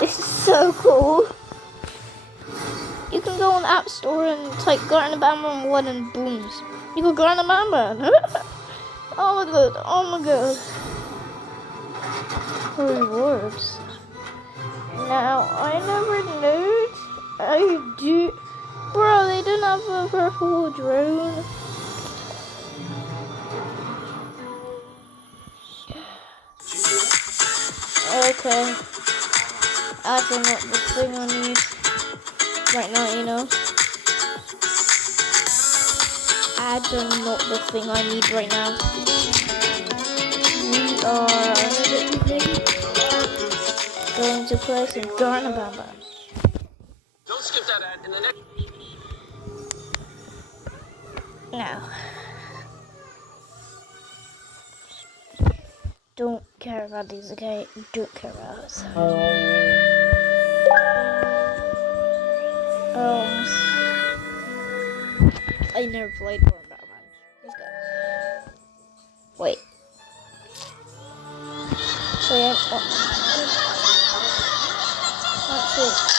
This is so cool. You can go on the App Store and type Garten Bamba 1 and booms. You go Garten Bamba. Oh my god, oh my god. Rewards. Now, I never knew. I do. Bro, they didn't have a purple drone. Okay. Ads are not the thing I need right now, you know. Ads are not the thing I need right now. We are going to play some Garten Bamba. Don't skip that ad in the next. Now. Don't care about these, okay? Don't care about us. I never played Garten Bamba. Let's go. Wait. Wait, that's it.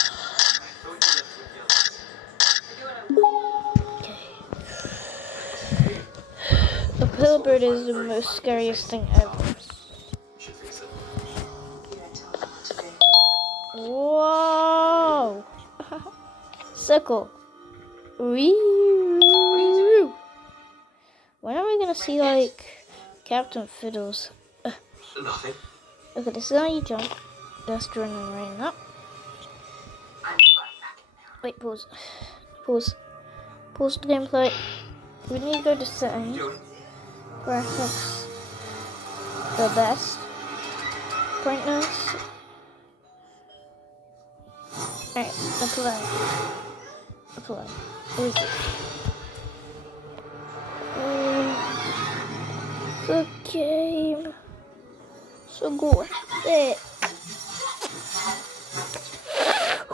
A pillar bird is the most scariest thing ever. Whoa! So cool. When are we gonna see like Captain Fiddles? Nothing. Okay, this is how you jump. That's running right now. Wait, pause. Pause. Pause the gameplay. We need to go to settings. Graphics. The best. Brightness. Alright, apply. Apply. Where is it? The game. So good. It.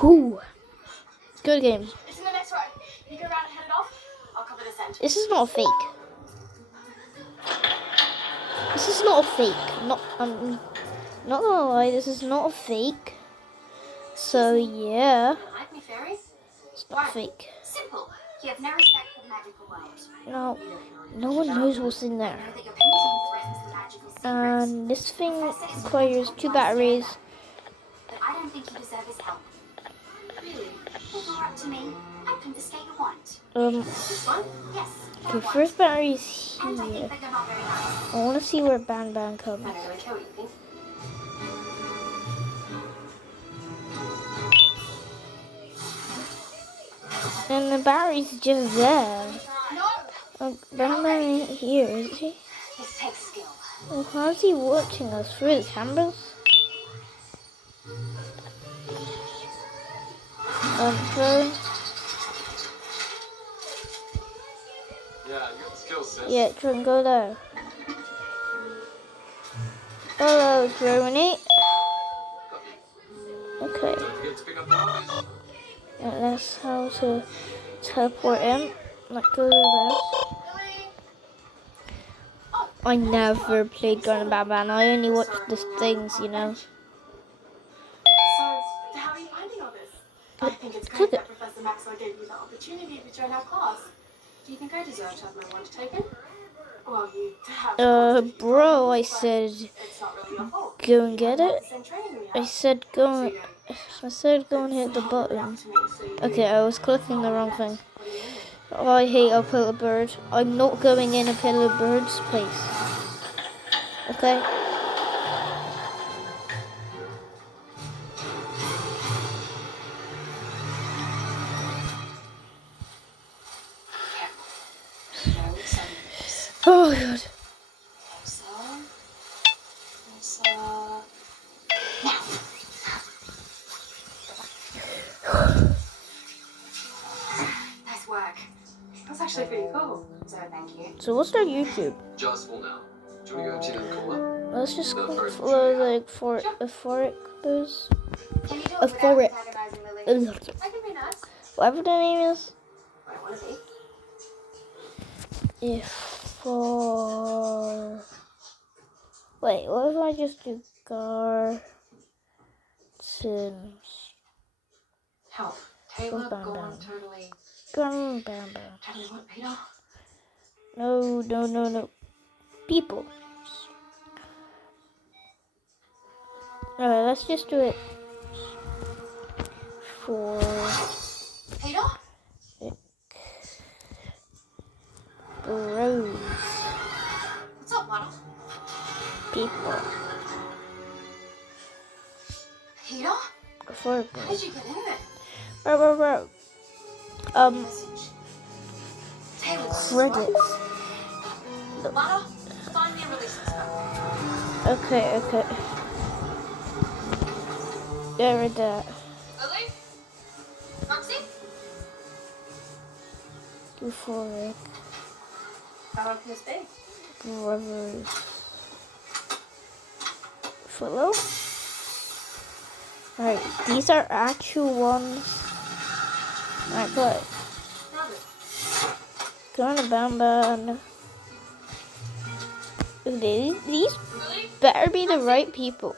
Whoo. Good game. It's in the next row. You go around and hand it off. I'll cover this end. This is not a fake. This is not a fake. Not gonna lie, this is not a fake. So yeah, You like me, fairies? it's not fake. Simple. You have no respect for the magical world. No one knows what's in there. You know that your painting threatens the magical secrets. And this thing requires 2 batteries. But I don't think you deserve his help. Really? If it were up to me, I'd confiscate your wand. This one? Yes. Okay, first battery is And I think here. that you're not very nice. I want to see where Ban Ban comes. I don't really care what you think. And the battery's just there. No! Ban Ban ain't here, is he? This takes skill. Well, how's he watching us? Through the cameras? Phone? Yeah, you got the skills, sis. Yeah, try and go there. Hello, Germany. Okay. Don't forget to pick up the noise. And that's how to teleport in. Like, go to there. I never played Garden Bamba, and I only watched the things, you know. So, how are you finding all this? I think it's Click great it. that Professor Maxwell gave you the opportunity to join our class. Do you think I deserve to have my wand taken? Well, you have. Bro, I said It's not really your fault. go and get it. The same training we I have. said go and hit the button. Okay, I was clicking the wrong thing. Oh, I hate a pillar bird. I'm not going in a pillar bird's place. Okay? Oh god. Nice work. That's actually pretty cool. So thank you. So what's their YouTube? Just full now. Do you want to go to the cooler? Let's just follow like euphoric booze. Can you do A it without forest. antagonizing Lily? I can be nice. Whatever the name is. I don't want to be. Wait, what if I just do Sin. Help. Taylor Bam, gone bam. totally. Bam, bam, bam. Totally what, Peter? No, no, no, no. People. Alright, let's just do it for Peter? bros. What's up, Lana? People. Peter? For How bros. did you get in there? Bro. Message. Taylor, this is Credits. right. Lana, find me a release this guy. Okay. There it is. Lily? Roxy? Euphoric How can this be? brothers. Follow? Alright, these are actual ones. Alright, good. Gonna bam. These Lily? better be the right people.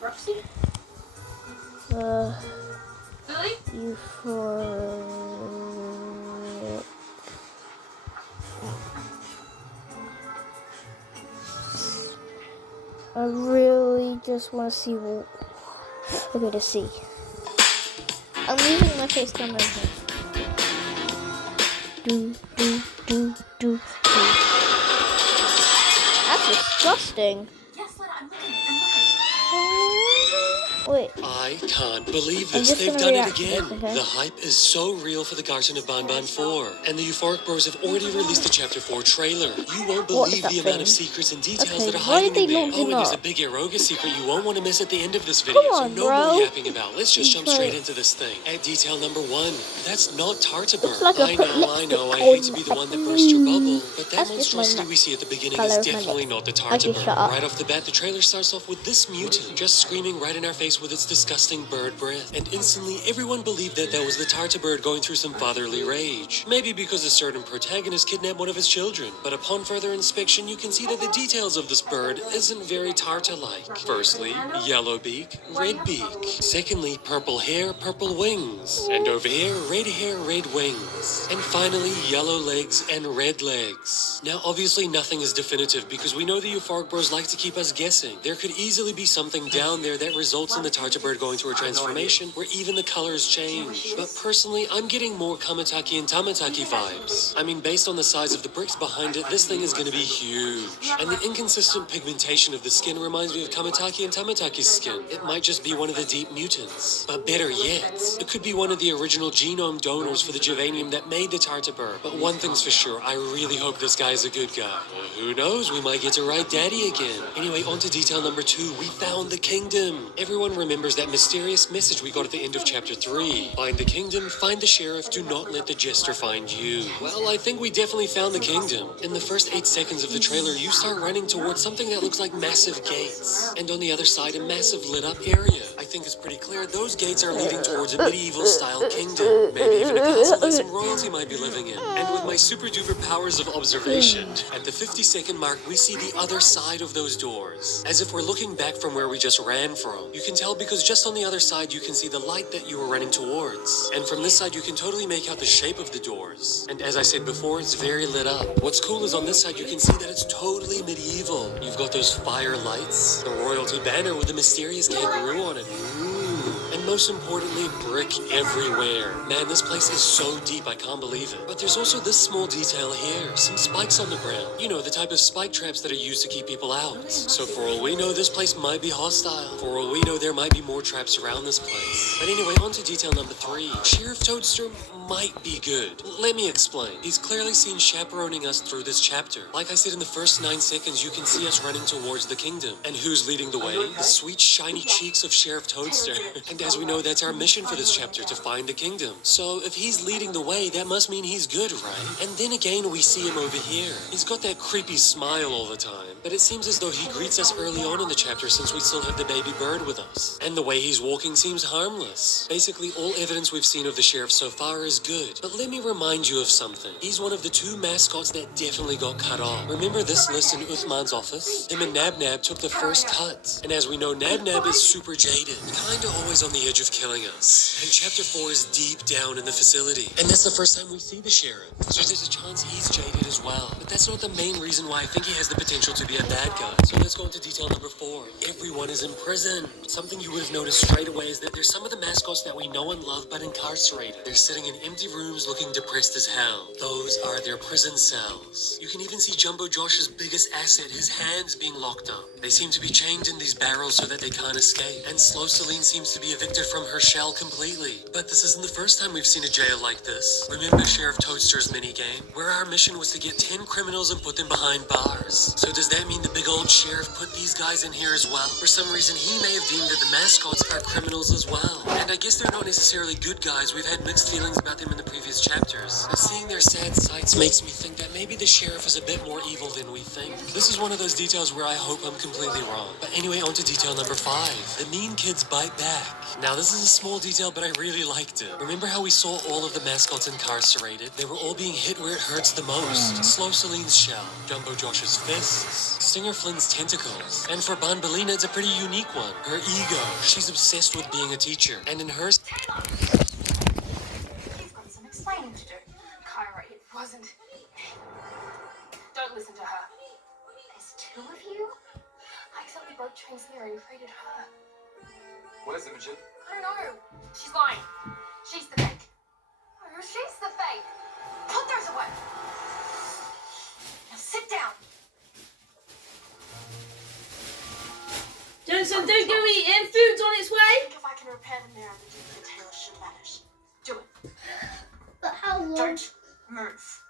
Roxy? Uh, Lily? euphoric. I really just want to see what. Okay, to see. I'm leaving my face camera in here. Do. That's disgusting. Yes, Lana, I'm looking. Wait. I can't believe I'm this. just They've gonna done it react to again. this, okay? The hype is so real for the Garten of Banban 4. And the Euphoric Bros have already released the Chapter 4 trailer. You won't What is believe that the amount of thing? secrets and details Okay, that are why hiding did in they there. not Oh, do and there's a that? big Eroga secret you won't want to miss at the end of this video. Come on, so no bro. more yapping about. Let's just jump Okay. straight into this thing. At detail number 1, that's not Tartabird. Looks like I I put know. lipstick I hate to on be the my one that burst your bubble. But that That's just my monstrosity lip. we see at the beginning Colour is of my definitely lip. not the Okay, Tartabird. shut up. Right off the bat, the trailer starts off with this mutant just screaming right in our face with its disgusting bird breath. And instantly, everyone believed that was the Tartabird going through some fatherly rage. Maybe because a certain protagonist kidnapped one of his children. But upon further inspection, you can see that the details of this bird isn't very Tartar-like. Firstly, yellow beak, red beak. Secondly, purple hair, purple wings. And over here, red wings. And finally, yellow legs and red legs. Now, obviously, nothing is definitive because we know the Euphoric Bros like to keep us guessing. There could easily be something down there that results in the Tartabird going through a transformation where even the colors change. But personally, I'm getting more Kamataki and Tamataki vibes. I mean, based on the size of the bricks behind it, this thing is going to be huge. And the inconsistent pigmentation of the skin reminds me of Kamataki and Tamataki's skin. It might just be one of the deep mutants. But better yet, it could be one of the original genome donors for the Juvenium that made the Tartabird. But one thing's for sure, I really hope this guy is a good guy. Who knows, we might get to ride Daddy again. Anyway, on to detail number 2, we found the kingdom. Everyone remembers that mysterious message we got at the end of chapter 3. Find the kingdom, find the sheriff, do not let the jester find you. Well, I think we definitely found the kingdom. In the first 8 seconds of the trailer, you start running towards something that looks like massive gates. And on the other side, a massive lit up area. I think it's pretty clear those gates are leading towards a medieval style kingdom. Maybe even a castle that some royalty might be living in. And with my super duper powers of observation, at the 50-second mark, we see the other side of those doors. As if we're looking back from where we just ran from. You can tell because just on the other side, you can see the light that you were running towards. And from this side, you can totally make out the shape of the doors. And as I said before, it's very lit up. What's cool is on this side, you can see that it's totally medieval. You've got those fire lights, the royalty banner with the mysterious kangaroo on it. And most importantly, brick everywhere. Man, this place is so deep, I can't believe it. But there's also this small detail here, some spikes on the ground. You know, the type of spike traps that are used to keep people out. So for all we know, this place might be hostile. For all we know, there might be more traps around this place. But anyway, on to detail number 3. Sheriff Toadster might be good. Let me explain. He's clearly seen chaperoning us through this chapter. Like I said, in the first 9 seconds, you can see us running towards the kingdom. And who's leading the way? The sweet, shiny cheeks of Sheriff Toadster. And as as we know, that's our mission for this chapter, to find the kingdom. So if he's leading the way, that must mean he's good, right? And then again, we see him over here. He's got that creepy smile all the time, but it seems as though he greets us early on in the chapter since we still have the baby bird with us. And the way he's walking seems harmless. Basically, all evidence we've seen of the sheriff so far is good. But let me remind you of something. He's one of the 2 mascots that definitely got cut off. Remember this list in Uthman's office? Him and Nab Nab took the first cuts. And as we know, Nab Nab is super jaded, kinda always on the edge of killing us. And chapter 4 is deep down in the facility. And that's the first time we see the sheriff. So there's a chance he's jaded as well. But that's not the main reason why I think he has the potential to be a bad guy. So let's go into detail number 4. Everyone is in prison. Something you would have noticed straight away is that there's some of the mascots that we know and love but incarcerated. They're sitting in empty rooms looking depressed as hell. Those are their prison cells. You can even see Jumbo Josh's biggest asset, his hands, being locked up. They seem to be chained in these barrels so that they can't escape. And Slow Celine seems to be evicted from her shell completely. But this isn't the first time we've seen a jail like this. Remember Sheriff Toadster's minigame? Where our mission was to get 10 criminals and put them behind bars. So does that mean the big old sheriff put these guys in here as well? For some reason, he may have deemed that the mascots are criminals as well. And I guess they're not necessarily good guys. We've had mixed feelings about them in the previous chapters. But seeing their sad sights makes me think that maybe the sheriff is a bit more evil than we think. This is one of those details where I hope I'm completely wrong. But anyway, on to detail number 5. The mean kids bite back. Now this is a small detail, but I really liked it. Remember how we saw all of the mascots incarcerated? They were all being hit where it hurts the most. Slow Celine's shell, Jumbo Josh's fists, Stinger Flynn's tentacles. And for Banbaleena, it's a pretty unique one. Her ego. She's obsessed with being a teacher. And in hers... You've got some explaining to do. Kyra, it wasn't. Don't listen to her. There's 2 of you? I accidentally broke Train's mirror and created her. What is Imogen? I don't know. She's lying. She's the fake. Oh, she's the fake. Put those away. Now sit down. Johnson, don't go eating. Food's on its I way. think if I can repair the mirror, the detail should vanish. Do it. But how long? Don't move.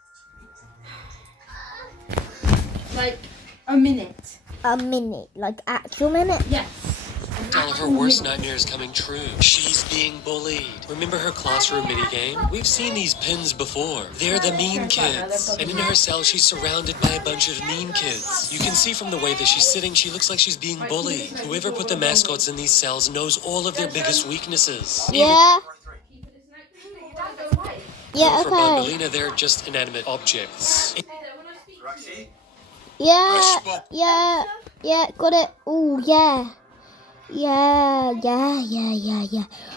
Like a minute. A minute, like actual minute? Yes. All of her worst nightmares coming true. She's being bullied. Remember her classroom minigame? We've seen these pins before. They're the mean kids. And in her cell, she's surrounded by a bunch of mean kids. You can see from the way that she's sitting, she looks like she's being bullied. Whoever put the mascots in these cells knows all of their biggest weaknesses. Yeah. Yeah, For okay. Banbaleena, they're just inanimate objects. Roxy? Yeah, got it. Oh, yeah. Yeah.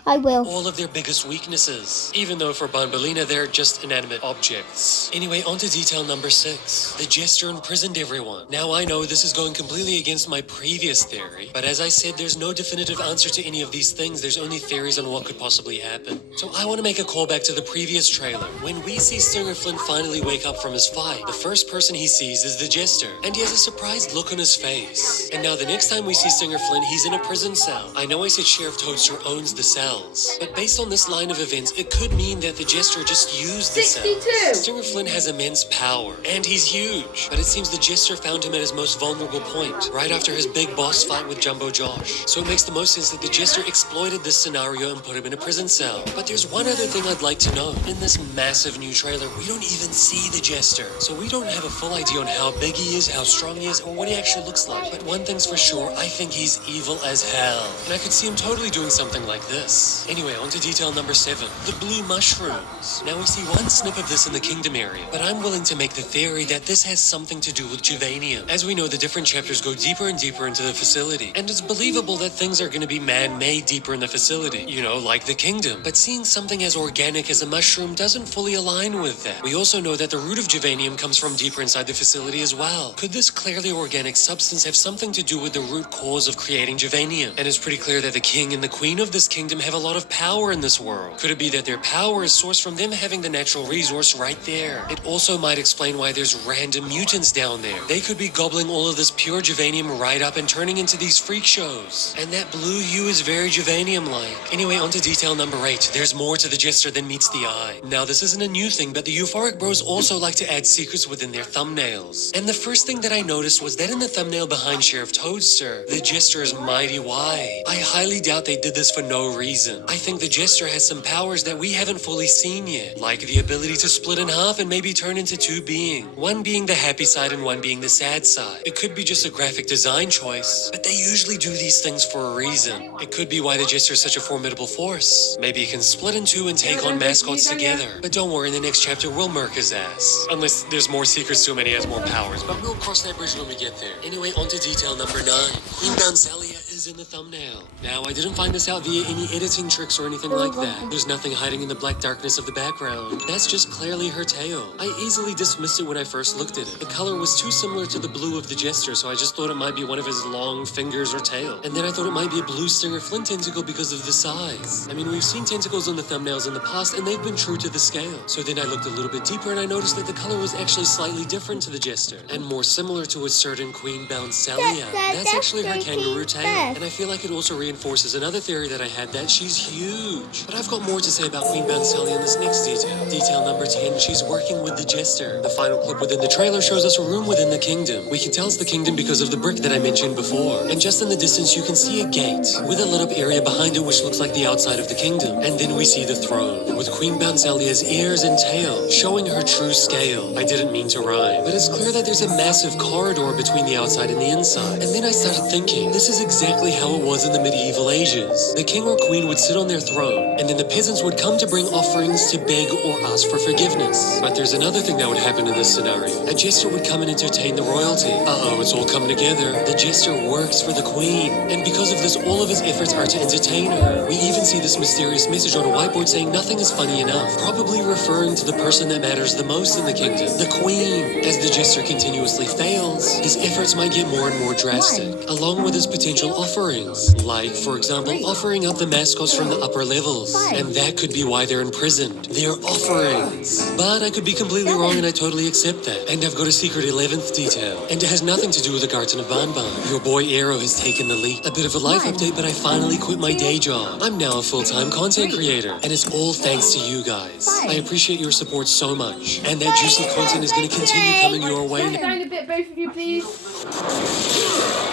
I will. All of their biggest weaknesses. Even though for Banbaleena, they're just inanimate objects. Anyway, on to detail number 6. The Jester imprisoned everyone. Now I know this is going completely against my previous theory, but as I said, there's no definitive answer to any of these things. There's only theories on what could possibly happen. So I want to make a callback to the previous trailer. When we see Stinger Flynn finally wake up from his fight, the first person he sees is the Jester, and he has a surprised look on his face. And now the next time we see Stinger Flynn, he's in a prison cell. I know I said Sheriff Toadster owns the cells, but based on this line of events, it could mean that the Jester just used the 62. cells. Stinger Flynn has immense power, and he's huge, but it seems the Jester found him at his most vulnerable point, right after his big boss fight with Jumbo Josh. So it makes the most sense that the Jester exploited this scenario and put him in a prison cell. But there's one other thing I'd like to know. In this massive new trailer, we don't even see the Jester, so we don't have a full idea on how big he is, how strong he is, or what he actually looks like. But one thing's for sure, I think he's evil as hell. And I could see him totally doing something like this. Anyway, on to detail number 7. The blue mushrooms. Now we see one snip of this in the Kingdom area, but I'm willing to make the theory that this has something to do with Juvanium. As we know, the different chapters go deeper and deeper into the facility, and it's believable that things are going to be man-made deeper in the facility, you know, like the Kingdom. But seeing something as organic as a mushroom doesn't fully align with that. We also know that the root of Juvanium comes from deeper inside the facility as well. Could this clearly organic substance have something to do with the root cause of creating Juvanium? And it's pretty clear that the king and the queen of this kingdom have a lot of power in this world. Could it be that their power is sourced from them having the natural resource right there? It also might explain why there's random mutants down there. They could be gobbling all of this pure Juvanium right up and turning into these freak shows. And that blue hue is very Juvanium-like. Anyway, on to detail number 8. There's more to the Jester than meets the eye. Now, this isn't a new thing, but the Euphoric Bros also like to add secrets within their thumbnails. And the first thing that I noticed was that in the thumbnail behind Sheriff Toadster, the Jester is mighty wide. I highly doubt they did this for no reason. I think the Jester has some powers that we haven't fully seen yet, like the ability to split in half and maybe turn into two beings. One being the happy side and one being the sad side. It could be just a graphic design choice, but they usually do these things for a reason. It could be why the Jester is such a formidable force. Maybe he can split in two and take on mascots together. But don't worry, in the next chapter we'll murk his ass. Unless there's more secrets to him and he has more powers, but we'll cross that bridge when we get there. Anyway, on to detail number 9. Queen Bouncelia is in the thumbnail. Now, I didn't find this out via any editing tricks or anything like that. There's nothing hiding in the black darkness of the background. That's just clearly her tail. I easily dismissed it when I first looked at it. The color was too similar to the blue of the Jester, so I just thought it might be one of his long fingers or tail. And then I thought it might be a blue Stinger Flint tentacle because of the size. I mean, we've seen tentacles on the thumbnails in the past, and they've been true to the scale. So then I looked a little bit deeper, and I noticed that the color was actually slightly different to the Jester, and more similar to a certain Queen Bouncelia. That's actually her kangaroo tail, and I feel like it also reinforces another theory that I had, that she's huge. But I've got more to say about Queen Bouncelia in this next detail. Detail number 10, she's working with the Jester. The final clip within the trailer shows us a room within the kingdom. We can tell it's the kingdom because of the brick that I mentioned before. And just in the distance you can see a gate with a lit up area behind it which looks like the outside of the kingdom. And then we see the throne with Queen Bouncelia's ears and tail showing her true scale. I didn't mean to rhyme, but it's clear that there's a massive corridor between the outside and the inside. And then I started thinking, this is exactly how it was in the medieval ages. The king or queen would sit on their throne, and then the peasants would come to bring offerings to beg or ask for forgiveness. But there's another thing that would happen in this scenario. A jester would come and entertain the royalty. Uh-oh, it's all coming together. The jester works for the queen, and because of this, all of his efforts are to entertain her. We even see this mysterious message on a whiteboard saying nothing is funny enough, probably referring to the person that matters the most in the kingdom, the queen. As the jester continuously fails, his efforts might get more and more drastic, along with his potential offerings, like, for example, offering up the mascots from the upper levels. And that could be why they're imprisoned. They're offerings. But I could be completely wrong, and I totally accept that. And I've got a secret 11th detail, and it has nothing to do with the Garden of Banban. Your boy Arrow has taken the lead. A bit of a life update, but I finally quit my day job. I'm now a full-time content creator, and it's all thanks to you guys. I appreciate your support so much, and that juicy content is going to continue coming your way. Down a bit, both of you, please.